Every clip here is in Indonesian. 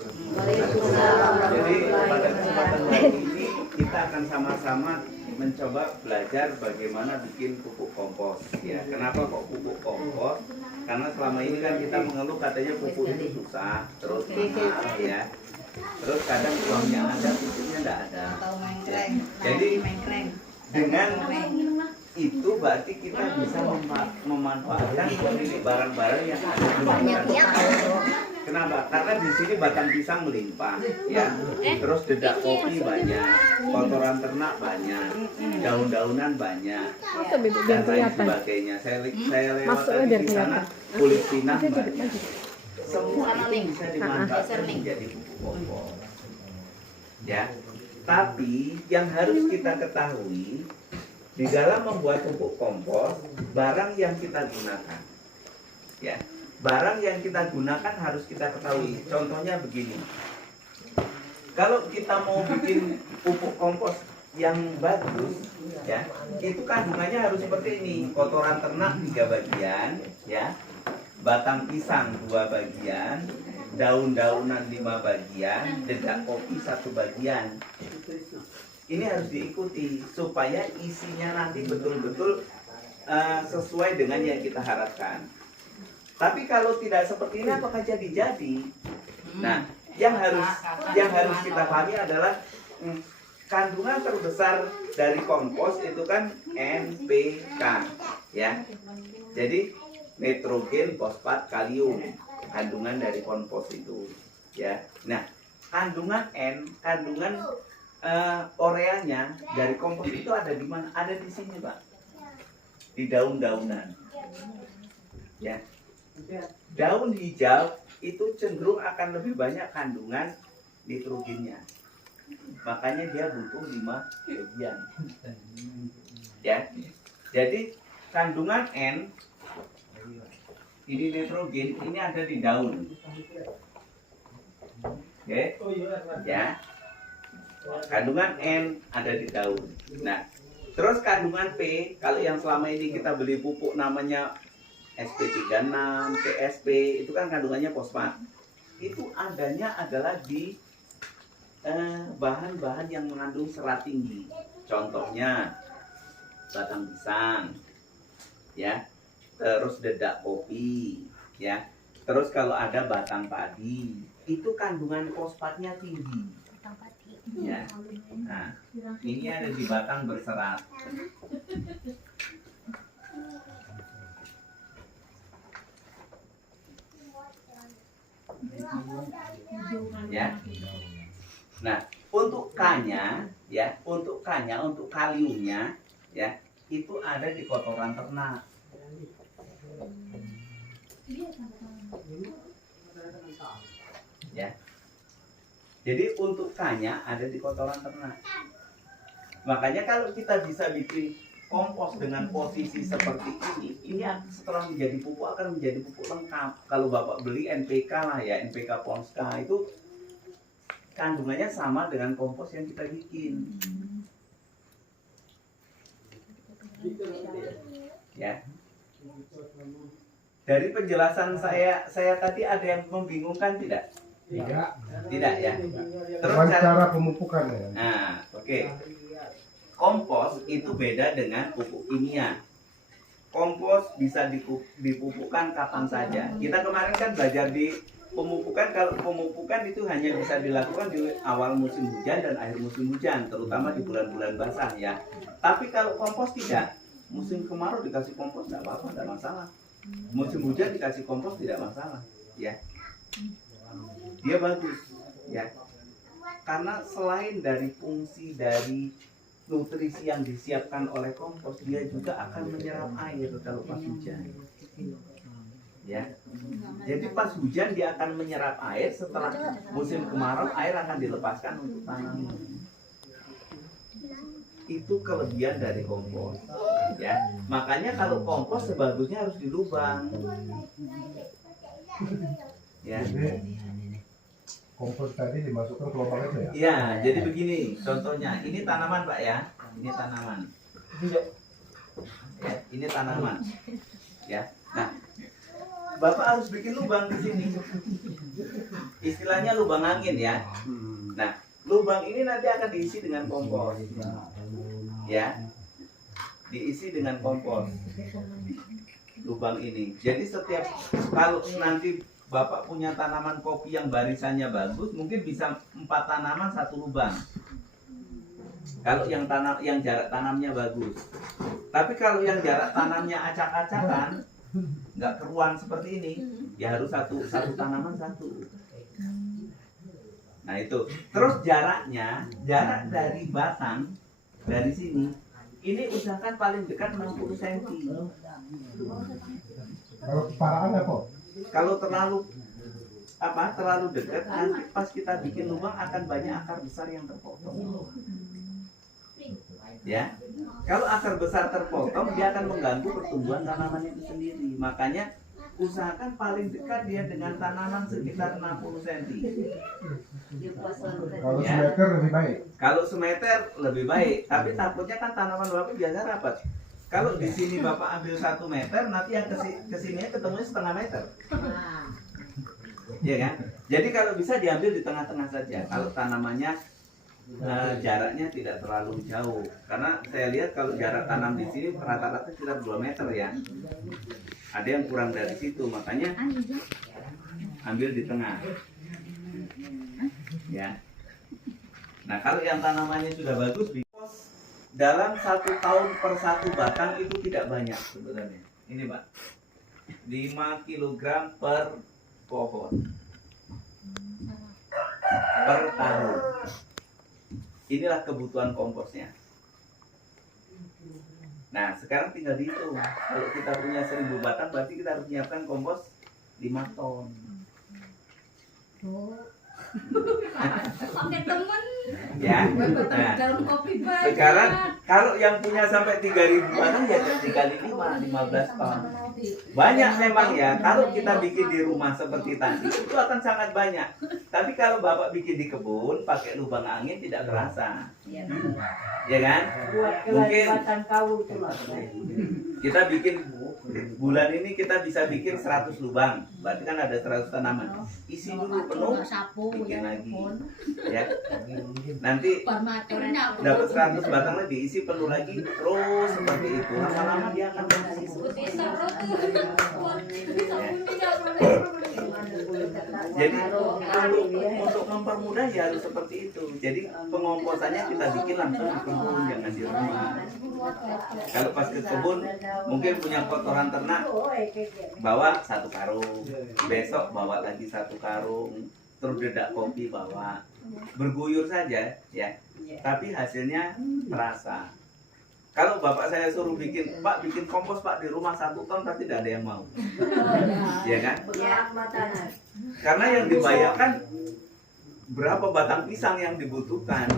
Jadi pada kesempatan hari ini kita akan sama-sama mencoba belajar bagaimana bikin pupuk kompos. Ya, kenapa kok pupuk kompos? Karena selama ini kan kita mengeluh katanya pupuk itu susah, terus mahal ya. Terus kadang uangnya ada, pupuknya tidak ada. Ya. Jadi dengan itu berarti kita bisa memanfaatkan pemilik barang-barang yang ada di masyarakat. Kenapa? Karena di sini batang pisang melimpah, ya. Terus dedak kopi banyak, kotoran ternak banyak, daun-daunan banyak, dan lain sebagainya. Saya lewat tadi di sana, kulit pinang banyak. Semua itu bisa dimanfaatkan menjadi pupuk kompos. Ya. Tapi yang harus kita ketahui di dalam membuat pupuk kompos, barang yang kita gunakan, ya, barang yang kita gunakan harus kita ketahui. Contohnya begini, kalau kita mau bikin pupuk kompos yang bagus, ya, itu kandungannya harus seperti ini: kotoran ternak 3 bagian, ya, batang pisang 2 bagian, daun-daunan 5 bagian, dedak kopi 1 bagian. Ini harus diikuti supaya isinya nanti betul-betul sesuai dengan yang kita harapkan. Tapi kalau tidak seperti ini, apakah jadi? Nah, yang harus kita pahami adalah kandungan terbesar dari kompos itu kan NPK, ya. Jadi nitrogen, fosfat, kalium, kandungan dari kompos itu, ya. Nah, kandungan oreanya dari kompos itu ada di mana? Ada di sini, Pak. Di daun-daunan. Ya. Daun hijau itu cenderung akan lebih banyak kandungan nitrogennya. Makanya dia butuh 5 bagian. Ya. Jadi kandungan N ini nitrogen ini ada di daun. Oke. Ya. Kandungan N ada di daun. Nah, terus kandungan P, kalau yang selama ini kita beli pupuk namanya SP36, PSP, itu kan kandungannya fosfat. Itu adanya adalah di bahan-bahan yang mengandung serat tinggi. Contohnya batang pisang, ya. Terus dedak kopi, ya. Terus kalau ada batang padi, itu kandungan fosfatnya tinggi. Ya. Nah, ini ada di batang berserat. Ya. Nah, untuk K-nya, ya, untuk kaliumnya, ya, itu ada di kotoran ternak. Ya. Jadi untuk K-nya ada di kotoran ternak. Makanya kalau kita bisa bikin kompos dengan posisi seperti ini setelah menjadi pupuk akan menjadi pupuk lengkap. Kalau Bapak beli NPK lah ya, NPK Ponska itu kandungannya sama dengan kompos yang kita bikin. Ya. Dari penjelasan saya tadi ada yang membingungkan tidak? Tidak ya. Terus cara pemupukan ya. Nah, oke. Kompos itu beda dengan pupuk kimia. Kompos bisa dipupukkan kapan saja. Kita kemarin kan belajar di pemupukan. Kalau pemupukan itu hanya bisa dilakukan di awal musim hujan dan akhir musim hujan, terutama di bulan-bulan basah ya. Tapi kalau kompos tidak. Musim kemarau dikasih kompos tidak apa-apa, tidak masalah. Musim hujan dikasih kompos tidak masalah, ya. Dia bagus, ya. Karena selain dari fungsi dari nutrisi yang disiapkan oleh kompos, dia juga akan menyerap air kalau pas hujan. Ya. Jadi pas hujan dia akan menyerap air, setelah musim kemarau air akan dilepaskan untuk tanaman. Itu kelebihan dari kompos. Ya. Makanya kalau kompos sebagusnya harus di lubang. Ya. Kompos tadi dimasukkan ke lubang itu ya? Iya, jadi begini contohnya. Ini tanaman Pak ya. Ini tanaman. Ya, ini tanaman. Ya. Nah, Bapak harus bikin lubang di sini. Istilahnya lubang angin ya. Nah, lubang ini nanti akan diisi dengan kompos. Ya. Diisi dengan kompos. Lubang ini. Jadi setiap kalau nanti Bapak punya tanaman kopi yang barisannya bagus, mungkin bisa 4 tanaman 1 lubang. Kalau yang jarak tanamnya bagus. Tapi kalau yang jarak tanamnya acak-acakan, nggak keruan seperti ini, ya harus satu tanaman 1. Nah itu. Terus jaraknya, jarak dari batang dari sini, ini usahakan paling dekat 60 cm. Kalau parahan apa? Kalau terlalu dekat, nanti pas kita bikin lubang akan banyak akar besar yang terpotong. Ya, kalau akar besar terpotong, dia akan mengganggu pertumbuhan tanaman itu sendiri. Makanya usahakan paling dekat dia dengan tanaman sekitar 60 cm. Kalau Ya. semeter lebih baik. Kalau semeter lebih baik, tapi takutnya kan tanaman Bapak biasa rapat. Kalau di sini Bapak ambil 1 meter, nanti yang ke sini ketemunya setengah meter. Ya kan? Jadi kalau bisa diambil di tengah-tengah saja. Kalau tanamannya jaraknya tidak terlalu jauh. Karena saya lihat kalau jarak tanam di sini rata-rata sekitar 2 meter ya. Ada yang kurang dari situ, makanya ambil di tengah. Ya. Nah, kalau yang tanamannya sudah bagus, dalam 1 tahun per 1 batang itu tidak banyak sebenarnya. Ini Pak, 5 kg per pohon per tahun. Inilah kebutuhan komposnya. Nah, sekarang tinggal dihitung. Kalau kita punya 1000 batang, berarti kita harus menyiapkan kompos 5 ton. Pakai temen. Ya. Nah, sekarang kalau yang punya sampai 3000 batang ya dikali 5, 15 ton. Banyak memang ya. Kalau kita bikin di rumah seperti tadi itu akan sangat banyak. Tapi kalau Bapak bikin di kebun pakai lubang angin tidak terasa. Ya kan? Mungkin kita bikin bulan ini kita bisa bikin 100 lubang. Berarti kan ada 100 tanaman. Isi dulu penuh, bikin lagi. Ya. Nanti dapat 100 batang lagi, isi penuh lagi, terus seperti itu. Lama-lama dia akan bersih. Jadi untuk mempermudah ya harus seperti itu. Jadi pengomposannya kita bikin langsung di kebun, jangan di rumah. Kalau pas ke kebun mungkin punya kotoran ternak, bawa 1 karung, besok bawa lagi 1 karung, terus dedak kopi bawa, berguyur saja ya. Tapi hasilnya terasa. Kalau bapak saya suruh bikin, Pak bikin kompos Pak di rumah 1 ton, pasti tidak ada yang mau. Ya kan? Karena yang dibayarkan berapa batang pisang yang dibutuhkan.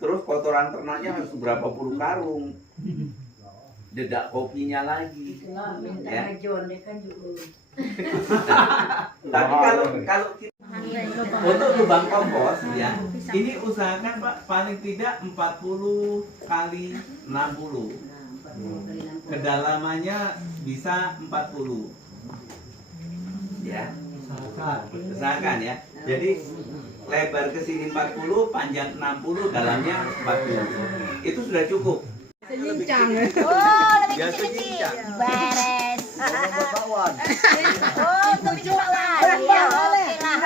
Terus kotoran ternaknya harus berapa puluh karung. Dedak kopinya lagi. Ya. Tapi kalau kita untuk lubang kompos ya, ini usahakan Pak paling tidak 40 kali 60. Kedalamannya bisa 40. Ya. Usahakan ya. Jadi lebar ke sini 40, panjang 60, dalamnya 40. Itu sudah cukup. Cincang. Oh, lebih Biasa kecil-kecil. cincang. Beres. Bakwan. Oh, untuk dijual lagi. Ya, oke lah.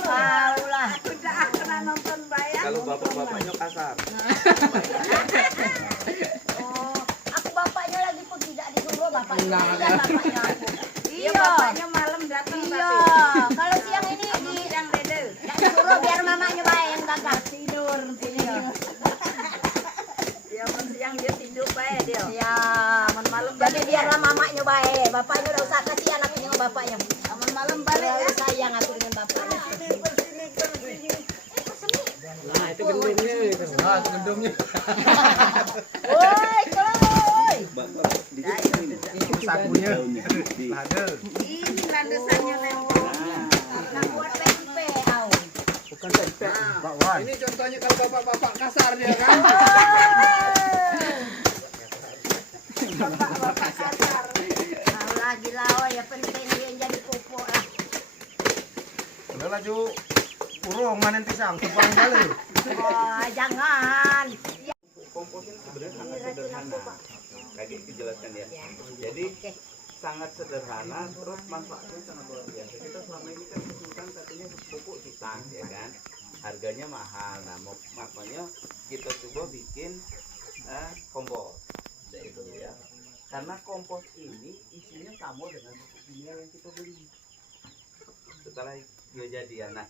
Tahu lah. Kalau bapak-bapaknya kasar. Oh, aku bapaknya lagi pun tidak disuruh bapaknya. Nah, Tidak bapaknya aku. Iya, bapaknya malam datang Iya. Kalau siang ini yang redel. tidak disuruh biar mamanya baik yang gagah. Tidur. Ya, siang dia tidur baik dia. Ya, Malam jadi balik biarlah mamanya baik. Bapaknya udah usah kasihan aku dengan bapaknya. malam balik Terlalu ya. sayang aku dengan bapaknya. Nah, itu gendumnya itu. Nah, gendumnya. Woi, woi. Sakunya. Ada. Ini landasannya lempar. Nak buat tempe, au. Bukan tempe. Bakwan. Ini contohnya kalau bapak-bapak kasar dia kan. Bapak kasar. gila ya penting dia jadi pupuk lah. Udah laju urung manen pisang, kupang kali. Oh, jangan. Kompos ini sebenarnya sangat sederhana. Kayak dijelaskan ya. Jadi sangat sederhana, terus manfaatnya sangat luar biasa. Kita selama ini kan kesulitan katanya pupuk pisang, ya kan? Harganya mahal. Nah, makanya kita coba bikin kompos, itu ya. Karena kompos ini isinya sama dengan pupuk kimia yang kita beli. Setelah dia jadi ya. Nah,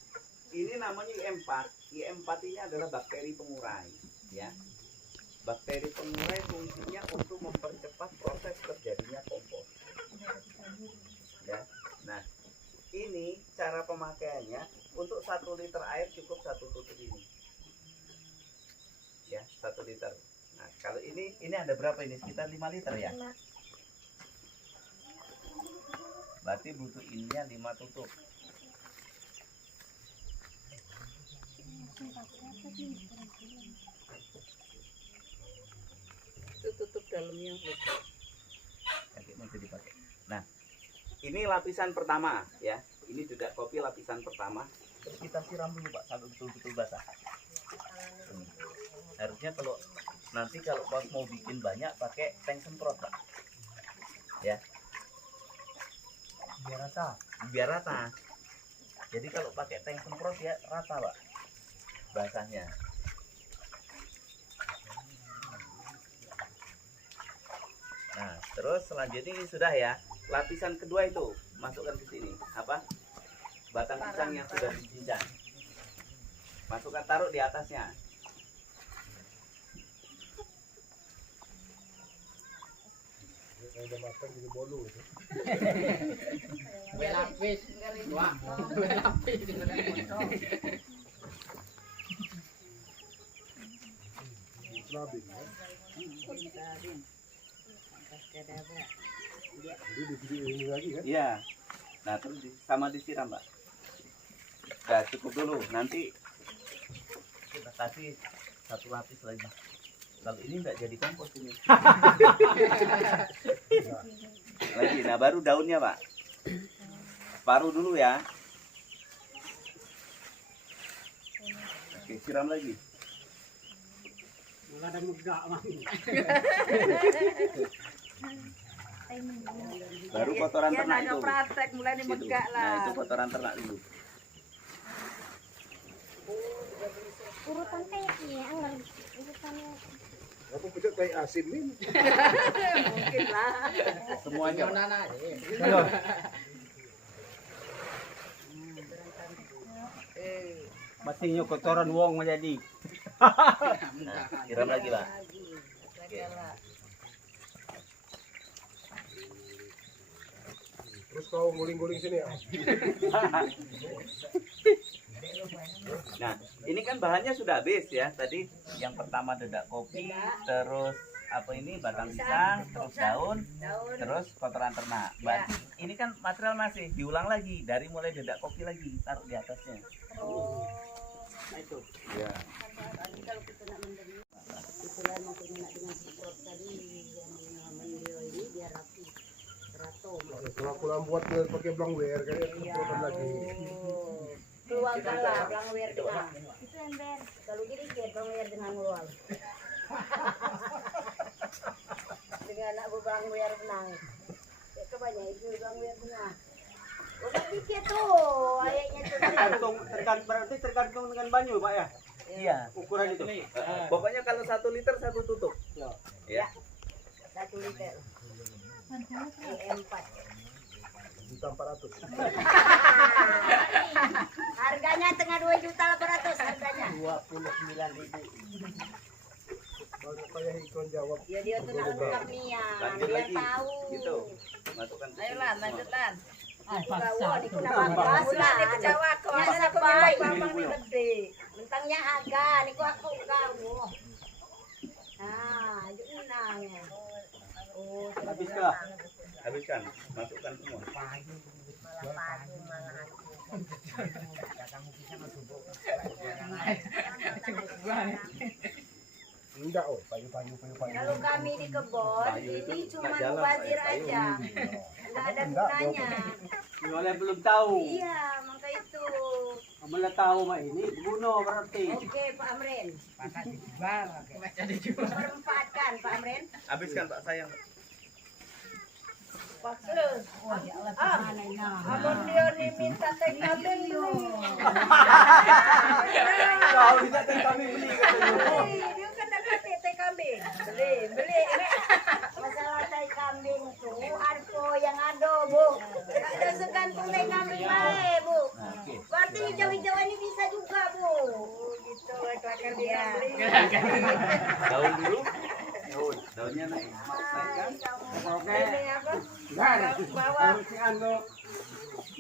ini namanya IM4. IM4 ini adalah bakteri pengurai, ya. Bakteri pengurai fungsinya untuk mempercepat proses terjadinya kompos. Ya. Nah, ini cara pemakaiannya untuk 1 liter air cukup 1 tutup ini. Ya, 1 liter. Nah, kalau ini ada berapa ini? Sekitar 5 liter ya. Berarti butuh ininya 5 tutup. Itu tutup dalamnya. Nanti bisa dipakai. Nah, ini lapisan pertama ya. Ini juga kopi lapisan pertama. Terus kita siram dulu Pak sampai betul-betul basah. Harusnya kalau pas mau bikin banyak pakai tank semprot Pak. Ya. Biar rata. Jadi kalau pakai tank semprot ya rata Pak basahnya. Nah, terus selanjutnya ini sudah ya. Lapisan kedua itu masukkan ke sini. Apa? Batang pisang yang sudah dicincang. Masukkan, taruh di atasnya. Udah matang jadi bolu itu. Berlapis. Wah, berlapis. Labing. Jadi di video ini lagi kan? Iya. Nah, terus sama disiram, Mbak. Nah, cukup dulu. Nanti kita kasih 1 lapis lagi. Kalau ini enggak jadi kompos ini. Lagi. Nah, baru daunnya, Pak. Paruh dulu ya. Oke, siram lagi. Nggak ada megak mah. Baru kotoran Ya ternak nanya itu. praktek mulai Situ. dimegak Nah, lah. itu kotoran ternak dulu. Urutan kayak ini anggar urutannya. Aku pucuk kayak asin nih. Mungkin lah. Semuanya, Pak. Nana aja. Masih kotoran wong menjadi. Nah, siram lagi, Pak. Oke. Terus kau guling-guling sini ya. Nah, ini kan bahannya sudah habis ya. Tadi yang pertama dedak kopi, terus apa ini batang pisang, terus daun, terus kotoran ternak. Berarti ini kan material masih diulang lagi dari mulai dedak kopi lagi, taruh di atasnya. Nah, itu. Ya. Kalau kita nak mendengar, itulah makanya nak dengan support tadi yang mendio ini biar rapi, teratur. Kalau aku buat pakai blangware kayaknya semprotan lagi. Keluarkanlah blangware dengan. Itu ember. Kalau gini ke blangware dengan luar. Dengan anak blangware benang. Itu banyak itu blangware benang. Udah dikit tuh, ayahnya tuh. Berarti tergantung dengan banyu, Pak ya. Iya. Ukuran itu. Pokoknya kalau 1 liter 1 tutup. Ya. 1 liter. E4. Juta 400. Harganya tengah 2.800.000 harganya. 29.000. Baru kayak ikon jawab. Ya dia tuh nak lengkap nian, Lanjut biar lagi. tahu. Gitu. Masukkan ke sini Ayolah, semua. lanjutkan. Bawah ni kuna bagas Bulan lah. ni kejawa ko. Ya Ano ko sabay. mamang ni gede. Mentangnya aga, ni ko ako gawo. Ah, yun na yan. Oh, Habis kah? Habiskan, masukkan semua. Enggak, oh, payu. Kalau kami di kebun, ini cuma mubazir aja. Nggak ada gunanya. Oleh belum tahu. Iya, maka itu. Malah tahu mak ini bunuh berarti. Oke, Pak Amrin. Jadi juga. Perempatkan, Pak Amrin. Habiskan Pak sayang. Bagus. Abang dia ni minta teh kambing ni. Kau tidak kami beli katanya. Dia kan dah kasih teh kambing. Beli. Masalah tai kambing tuh, arpo yang ada, Bu. Nggak ada segantung tai kambing bae, Bu. Berarti hijau-hijau ini bisa juga, Bu. Gitu, kelakar dia. Daun dulu. Daunnya naik. Naikkan. Oke. Ini apa? Gar. Bawa. Si anu.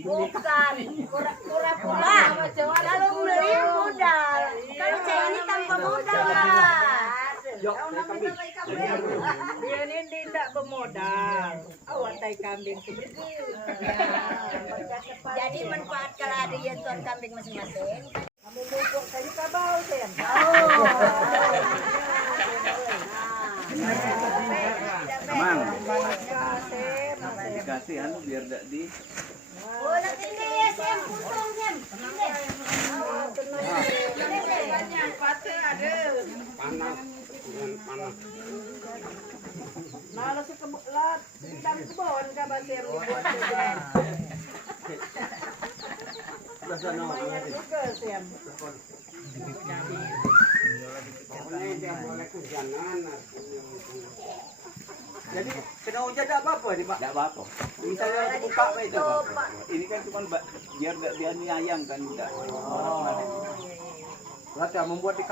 Bukan, pura-pura. Kalau beli modal. Kalau saya ini tanpa modal lah. Yok, kambing. Dia ni tidak bermodal. Awak tai kambing tu pergi. Jadi manfaat kalau ada ya tuan kambing masing-masing. Kami duduk tadi kabau Sam. Mang, Sam. dikasih anu biar tidak di. Oh, nanti ini ya, Sam. Potong, Sam. Banyak patah ada. Malah si kebelat bidang kebon kabar Sam dibuat jajan. Lumayan juga Sam. Jadi kena hujan tak apa-apa ni Pak. Tidak apa-apa. Misalnya buka apa itu Pak. Ini kan cuma biar tidak biar ayam kan tidak. Berarti membuat di